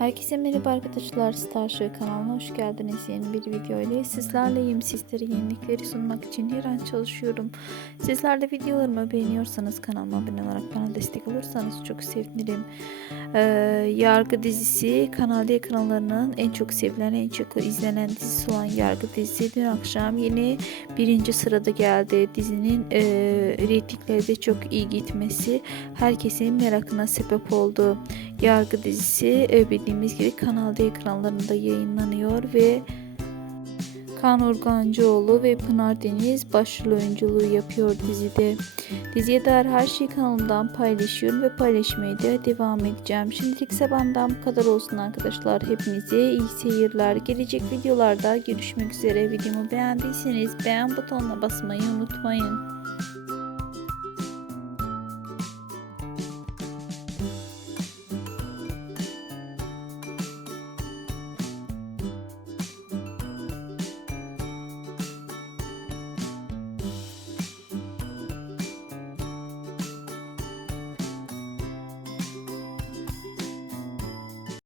Herkese merhaba arkadaşlar Star Show kanalına hoş geldiniz. Yeni bir video ile sizlerleyim. Sizlere yenilikleri sunmak için her an çalışıyorum. Sizler de videolarımı beğeniyorsanız kanalıma abone olarak bana destek olursanız çok sevinirim. Ee, Yargı dizisi Kanal D kanallarının en çok sevilen, en çok izlenen dizisi olan Yargı dizisi dün akşam yine birinci sırada geldi. Dizinin e, reytingleri çok iyi gitmesi herkesin merakına sebep oldu. Yargı dizisi e, bildiğimiz gibi Kanal D ekranlarında yayınlanıyor ve Kaan Urgancıoğlu ve Pınar Deniz başrol oyunculuğu yapıyor dizide. Diziye dair her şeyi kanalımdan paylaşıyorum ve paylaşmaya da devam edeceğim. Şimdilik benden bu kadar olsun arkadaşlar. Hepinize iyi seyirler. Gelecek videolarda görüşmek üzere. Videomu beğendiyseniz beğen butonuna basmayı unutmayın.